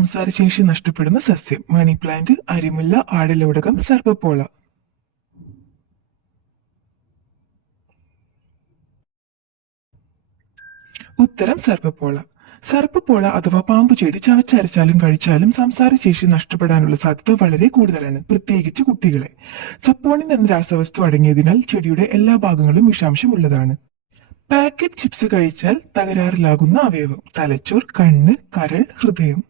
സംസാരശേഷി നഷ്ടപ്പെടുന്ന സസ്യം. Money plant, അരിമുല്ല, ആടലോടകം, സർപ്പപ്പോള. ഉത്തരം സർപ്പപ്പോള. സർപ്പപ്പോള അഥവാ പാമ്പുചെടി ചവച്ചരച്ചാലും കഴിച്ചാലും സംസാരശേഷി നഷ്ടപ്പെടാനുള്ള സാധ്യത വളരെ കൂടുതലാണ്, പ്രത്യേകിച്ച് കുട്ടികളെ. സപ്പോണിൻ എന്ന രാസവസ്തു അടങ്ങിയതിനാൽ ചെടിയുടെ എല്ലാ ഭാഗങ്ങളും വിഷാംശം ഉള്ളതാണ്. പാക്കറ്റ് ചിപ്സ് കഴിച്ചാൽ തകരാറിലാകുന്ന അവയവം. തലച്ചോർ, കണ്ണ്, കരൾ, ഹൃദയം.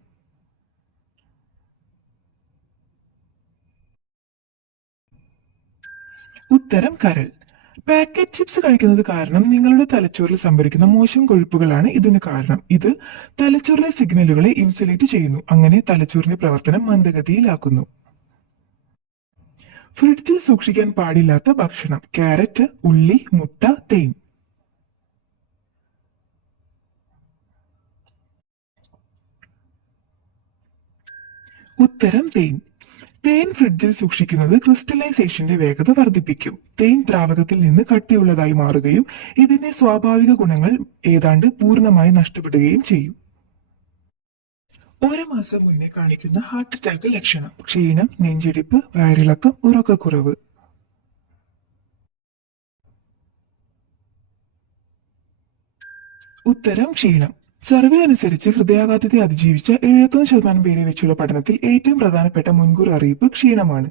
ഉത്തരം കരൾ. പാക്കറ്റ് ചിപ്സ് കഴിക്കുന്നത് കാരണം നിങ്ങളുടെ തലച്ചോറിൽ സംഭരിക്കുന്ന മോശം കൊഴുപ്പുകളാണ് ഇതിന് കാരണം. ഇത് തലച്ചോറിലെ സിഗ്നലുകളെ ഇൻസുലേറ്റ് ചെയ്യുന്നു, അങ്ങനെ തലച്ചോറിന്റെ പ്രവർത്തനം മന്ദഗതിയിലാക്കുന്നു. ഫ്രിഡ്ജിൽ സൂക്ഷിക്കാൻ പാടില്ലാത്ത ഭക്ഷണം. ക്യാരറ്റ്, ഉള്ളി, മുട്ട, തേൻ. ഉത്തരം തേൻ. തേൻ ഫ്രിഡ്ജിൽ സൂക്ഷിക്കുന്നത് ക്രിസ്റ്റലൈസേഷന്റെ വേഗത വർദ്ധിപ്പിക്കും. തേൻ ദ്രാവകത്തിൽ നിന്ന് കട്ടിയുള്ളതായി മാറുകയും ഇതിന്റെ സ്വാഭാവിക ഗുണങ്ങൾ ഏതാണ്ട് പൂർണ്ണമായി നഷ്ടപ്പെടുകയും ചെയ്യും. ഒരു മാസം മുന്നേ കാണിക്കുന്ന ഹാർട്ട് അറ്റാക്ക് ലക്ഷണം. ക്ഷീണം, നെഞ്ചിടിപ്പ്, വയറിളക്കം, ഉറക്കക്കുറവ്. ഉത്തരം ക്ഷീണം. സർവേ അനുസരിച്ച് ഹൃദയാഘാതത്തെ അതിജീവിച്ച 71% പേരെ വെച്ചുള്ള പഠനത്തിൽ ഏറ്റവും പ്രധാനപ്പെട്ട മുൻകൂർ അറിയിപ്പ് ക്ഷീണമാണ്.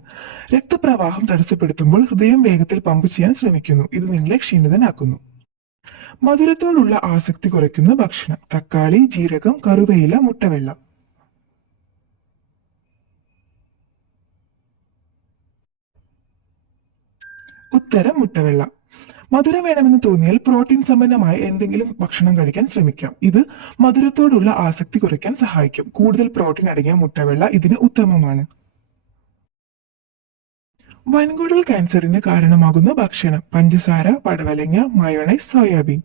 രക്തപ്രവാഹം തടസ്സപ്പെടുത്തുമ്പോൾ ഹൃദയം വേഗത്തിൽ പമ്പ് ചെയ്യാൻ ശ്രമിക്കുന്നു. ഇത് നിങ്ങളെ ക്ഷീണിതനാക്കുന്നു. മധുരത്തോടുള്ള ആസക്തി കുറയ്ക്കുന്ന ഭക്ഷണം. തക്കാളി, ജീരകം, കറുവയില, മുട്ടവെള്ള. ഉത്തരം മുട്ടവെള്ള. മധുരം വേണമെന്ന് തോന്നിയാൽ പ്രോട്ടീൻ സമ്പന്നമായ എന്തെങ്കിലും ഭക്ഷണം കഴിക്കാൻ ശ്രമിക്കാം. ഇത് മധുരത്തോടുള്ള ആസക്തി കുറയ്ക്കാൻ സഹായിക്കും. കൂടുതൽ പ്രോട്ടീൻ അടങ്ങിയ മുട്ടവെള്ള ഇതിന് ഉത്തമമാണ്. വൻകുടൽ ക്യാൻസറിന് കാരണമാകുന്ന ഭക്ഷണം. പഞ്ചസാര, പടവലങ്ങ, മയോണൈസ്, സോയാബീൻ.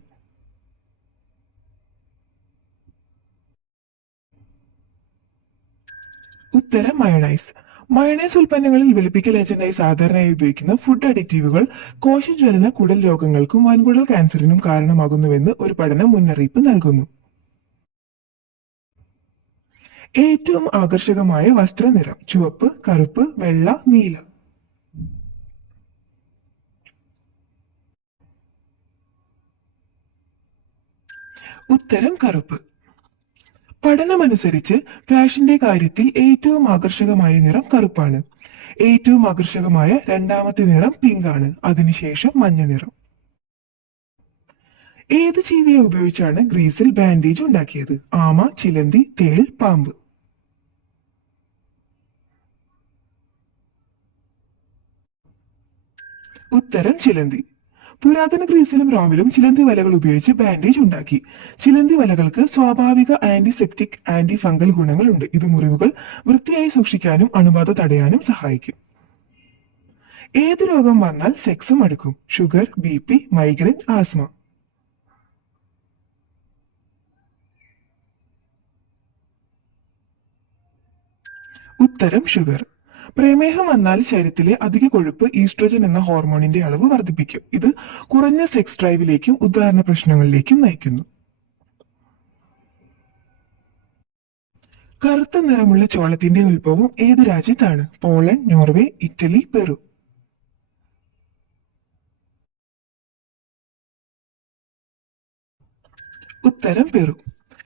ഉത്തരം മയോണൈസ്. മയോണൈസ് ഉൽപ്പന്നങ്ങളിൽ വെളുപ്പിക്കൽ ഏജന്റായി സാധാരണയായി ഉപയോഗിക്കുന്ന ഫുഡ് അഡിറ്റീവുകൾ കോശജ്വലന കുടൽ രോഗങ്ങൾക്കും വൻകുടൽ ക്യാൻസറിനും കാരണമാകുന്നുവെന്ന് ഒരു പഠനം മുന്നറിയിപ്പ് നൽകുന്നു. ഏറ്റവും ആകർഷകമായ വസ്ത്രനിറം. ചുവപ്പ്, കറുപ്പ്, വെള്ള, നീല. ഉത്തരം കറുപ്പ്. പഠനമനുസരിച്ച് ഫാഷന്റെ കാര്യത്തിൽ ഏറ്റവും ആകർഷകമായ നിറം കറുപ്പാണ്. ഏറ്റവും ആകർഷകമായ രണ്ടാമത്തെ നിറം പിങ്ക് ആണ്, അതിനുശേഷം മഞ്ഞ നിറം. ഏത് ജീവിയെ ഉപയോഗിച്ചാണ് ഗ്രീസിൽ ബാൻഡേജ് ഉണ്ടാക്കിയത്? ആമ, ചിലന്തി, തേൾ, പാമ്പ്. ഉത്തരം ചിലന്തി. പുരാതന ഗ്രീസിലും റോമിലും ചിലന്തി വലകൾ ഉപയോഗിച്ച് ബാൻഡേജ് ഉണ്ടാക്കി. ചിലന്തി വലകൾക്ക് സ്വാഭാവിക ആന്റിസെപ്റ്റിക്, ആന്റി ഫംഗൽ ഗുണങ്ങളുണ്ട്. ഇത് മുറിവുകൾ വൃത്തിയായി സൂക്ഷിക്കാനും അണുബാധ തടയാനും സഹായിക്കും. ഏത് രോഗം വന്നാൽ സെക്സും അടുക്കും? Sugar, BP, migraine, asthma. ഉത്തരം ഷുഗർ. പ്രമേഹം വന്നാൽ ശരീരത്തിലെ അധിക കൊഴുപ്പ് ഈസ്ട്രജൻ എന്ന ഹോർമോണിന്റെ അളവ് വർദ്ധിപ്പിക്കും. ഇത് കുറഞ്ഞ സെക്സ് ഡ്രൈവിലേക്കും ഉദാഹരണ പ്രശ്നങ്ങളിലേക്കും നയിക്കുന്നു. കറുത്ത നിറമുള്ള ചോളത്തിന്റെ ഉത്ഭവം ഏത് രാജ്യത്താണ്? Poland, Norway, Italy, Peru. ഉത്തരം പെറു.